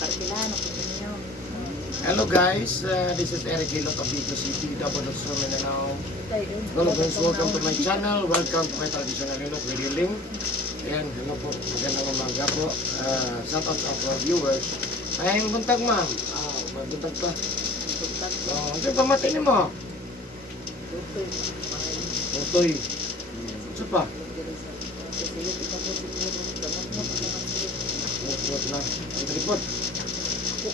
Parkilan, ako ninyo. Hello guys, this is Eric Hilot of Vigo City, Double of Mindanao. Hello guys, welcome to my channel. Welcome to my traditional Hilot video link. Ayan, hello po, magandang umaga po. Shout out sa our viewers. Ay, buntag ma'am. Buntag pa. Ano yung pamati ni mo? Tutoy. Ano pa? Ngot na. Ang tripod.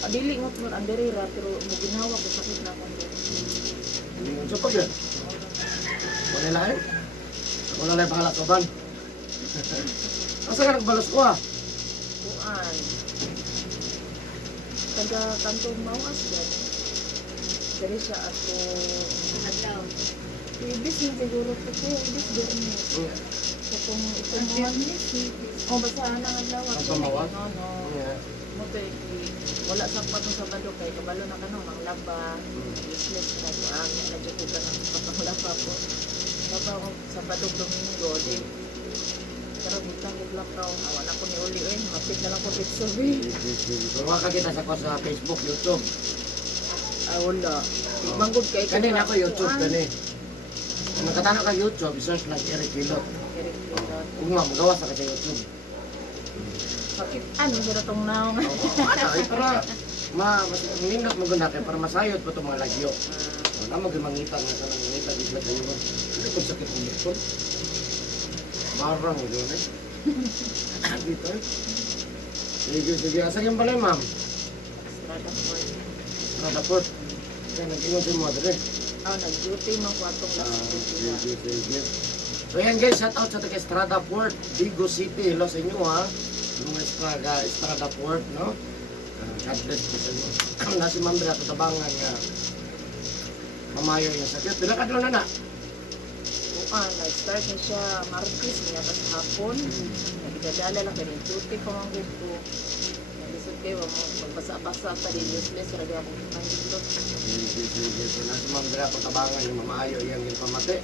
Dili ngot mo ang derira, pero ginawa ko sakit na ako. Hindi mo sa pag yan. Ako nila eh. Ako nila yung bahala sa ban. Asa ka nagbalas ko ah? Kuan. Taga kantong Mawas yan. Dari siya ako adlaw. Ibis na siguro ko ko, ibis Bernes. Itong Mawas. Oh, basta anang adlaw. Kantong Mawas? No. Yeah. Motoy, wala sa patong Sabado kay kabalo na kanong manglaba. Useless na ko ang medyo ko ka ng papanglaba po. Laba ko Sabado, Domingo, di. Pero butang iblakaw, wala ko ni Uli eh. Mapit na lang ko dito sabi. Kung makakita sa ko sa Facebook, YouTube. Wala. Manggod kay Kanina ako YouTube, kani. Kung nagkatano ka YouTube, search lang Eric Hilot. Kung nga, magawa sa ka sa YouTube. Bakit ano sila tong naong? Ano, ay para nindot maganda kayo para masayot po itong mga lagyo. Wala mag-imangitan na sa nangitan isla kayo ba? Ano kung sakit ng lipon? Marang mo doon eh. Dito eh. Sige. Asa yung balay ma'am? Strada Fort. Strada Fort. Kaya nag-ingon si mother eh. Nag-duty mo kwatong last Sige. So yan guys, shout out sa taga Strada Fort, Vigo City. Hello sa inyo ha. Yung Strada Fort, no? God bless po sa inyo. Nasi Mambra, tatabangan nga. Mamayo yung sakit. Pila ka doon na na? Nag-start na siya Martes niya tapos hapon. Nagdadala lang kayo. Duty pa mga gusto. Nag-isip kayo, magbasa-basa pa din. Useless, raga akong dito. Sige. So nasi Mambra, tatabangan yung mamayo yung pamati.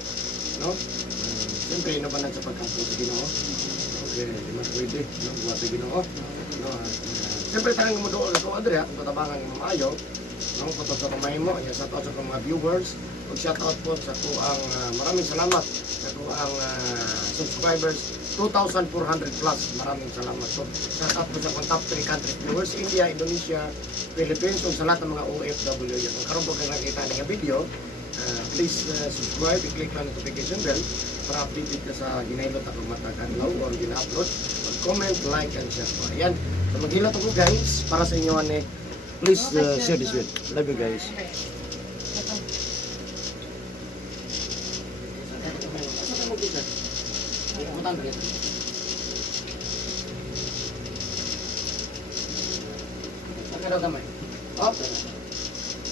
No? Siyempre, inabanan sa pagkakong sa Ginoo. Okay, di mas pwede. No? Buhat sa Ginoo. No? Siyempre, tangang mo doon ito, Adria, kung tatabangan yung mamayo. No? Kung sa kamay mo, shout out sa mga viewers. Shout out po sa kuang maraming salamat sa kuang subscribers 2,400 plus. Maraming salamat po. Shout out po sa top 3 country viewers, India, Indonesia, Philippines, ug sa lahat ng mga OFW. Kung karon po kayo nakita ng video, please subscribe, i-click na notification bell para updated ka sa ginailot ako matag-adlaw or gina-upload. Comment, like, and share po. Ayan. So maghilot ako guys para sa inyo ani. Please share this video. Love you guys. Saka daw kamay. Up.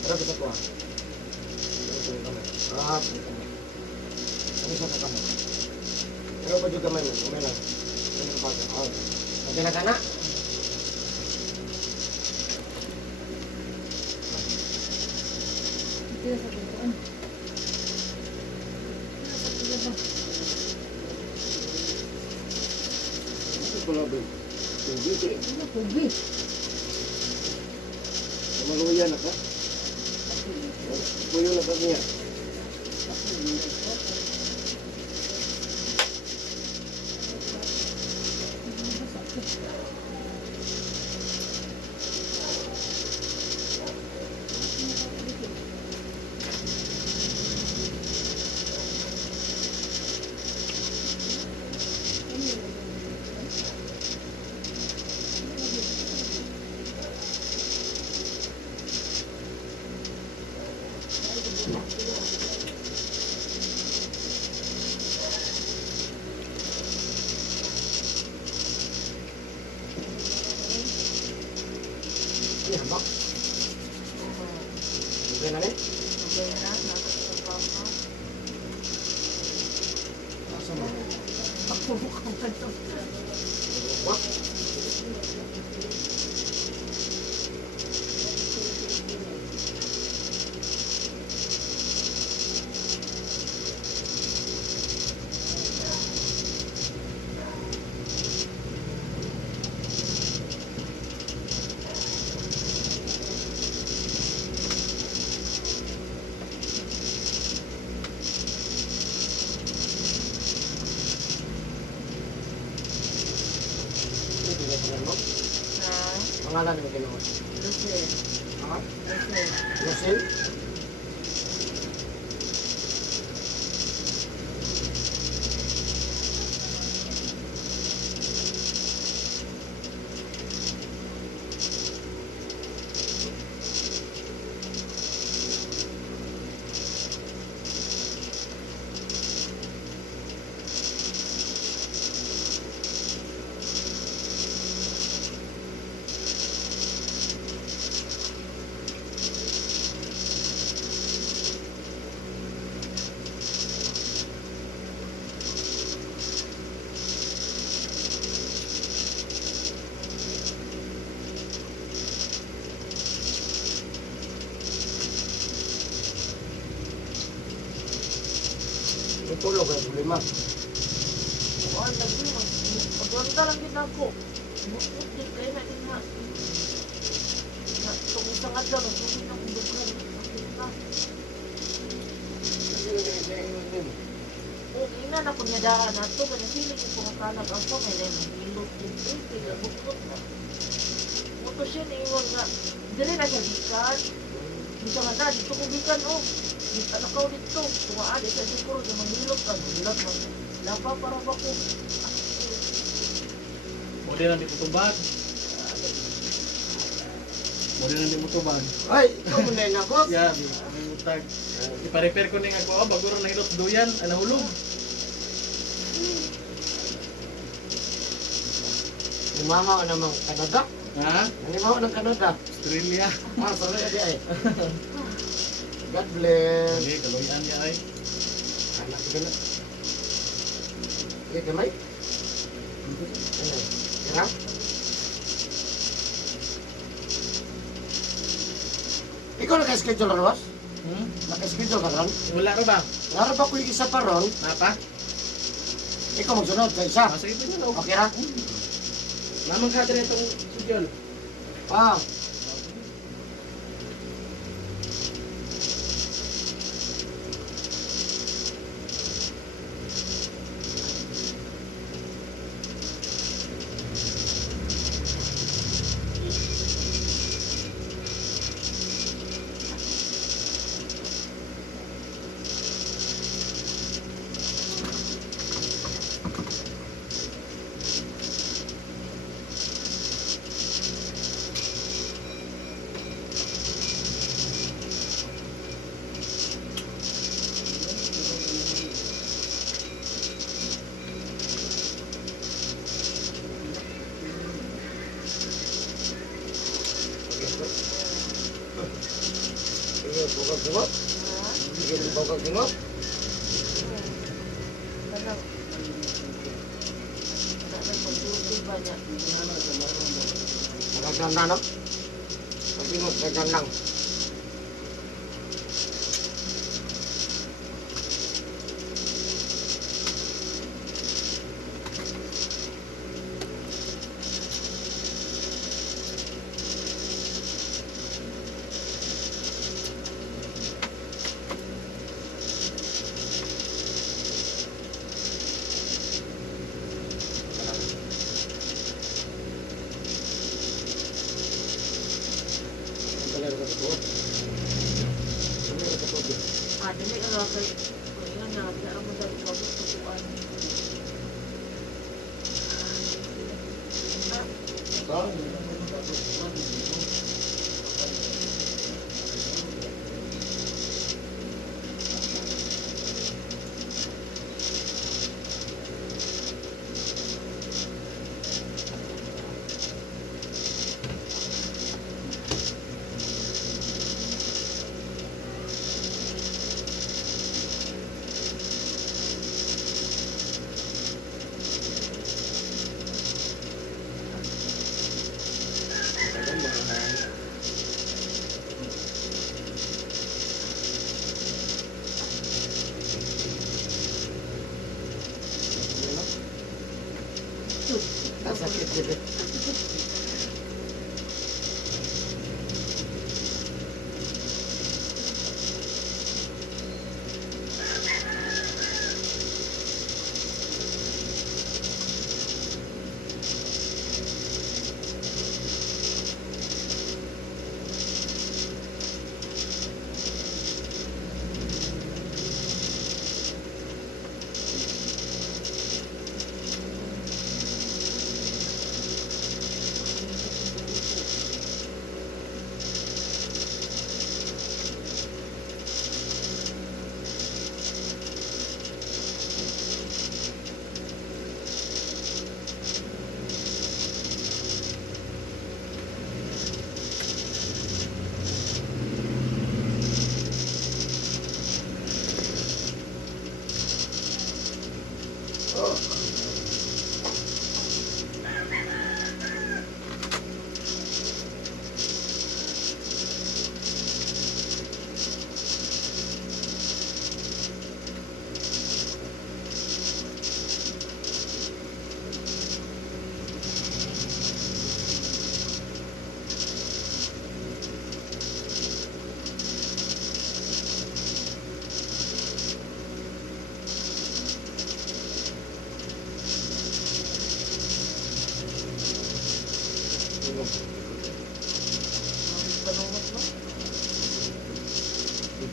Pero bisa ko. Up. Ano sa kamay? Pero pa juga kamay mo. Kamay lang. Ano pa? Okay na ka na? Pulabi. Pugi. Maluyan ako. Puyo na kami yan. Iya, Mak. Okay na ni? Okay na, nakakapapa. Nasa mo? Ako ka to. Mak. pangalan ng Ginoo? Lucien. Ha? Lucien. Lucille? Tulog ay problema. Kuan lagi mo. Pagwanta lang din ako. Mukot din kayo na din na. Itong isang adlaw, nagsusin ng dugan. Sakit na. O, ina na kung yadaan na ito. Ganyan sila yung pumakalag ako. May lemon. Ilot din. Kaya bukot na. Muto siya na ingon nga. Dili na siya bikan. Bisa nga na, dito ko bikan o. Dito na kao dito. Tumaan, isa siguro sa manghilot ka. Manghilot mo. Lapa para ba ko? Model lang di mo tubag. Model lang di mo tubag. Ay, ikaw mo na yun ako. Yeah, may utag. Ipa-repair ko na nga ko, bago rin nahilot duyan, nahulog. Umahaw namang Canada. Ha? Nanimaw ng Canada. Australia. Ah, sorry adi ay. God bless. Hindi, kaloyan niya ay. Anak ko na. Iya kamay. Kira? Ikaw naka-schedule ron, boss? Naka-schedule ka ron? Wala ka ba? Laro ba ko yung isa pa ron? Napa? Ikaw magsunod sa isa. Masa ito niya, no? Okay ra? Mamang ka din itong sudyon. Ah. Sige, bukag-sunod. Ha? Sige, bukag-sunod. Kanang. Kanang mag-duty ba niya? Nagaganda, no? Pag-ingot, nagagandang. Ah, dili ka lang kay. Kung ingan na, kaya mo dahil ikaw gusto kuan. Sakit gitu.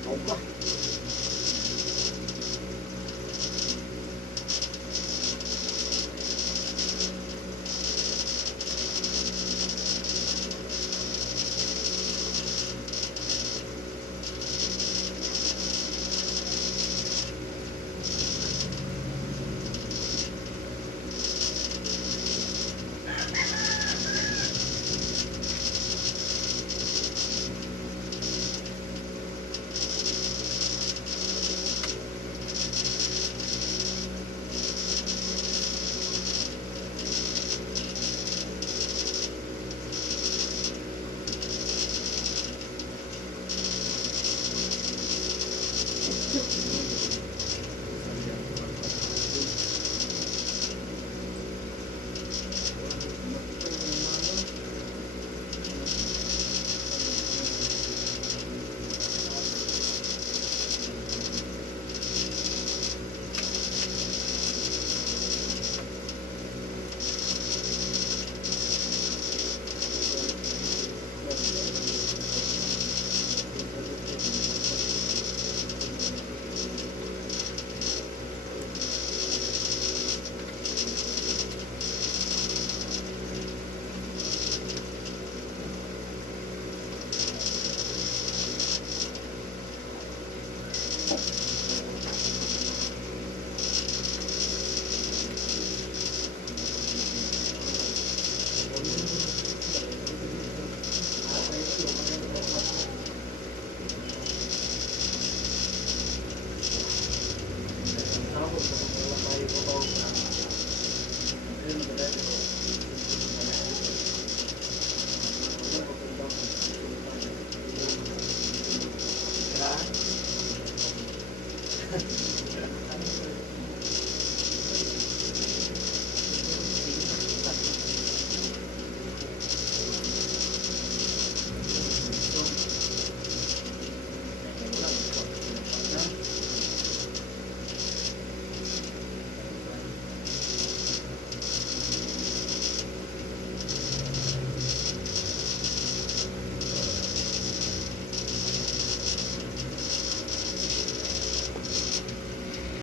Ikaw ba?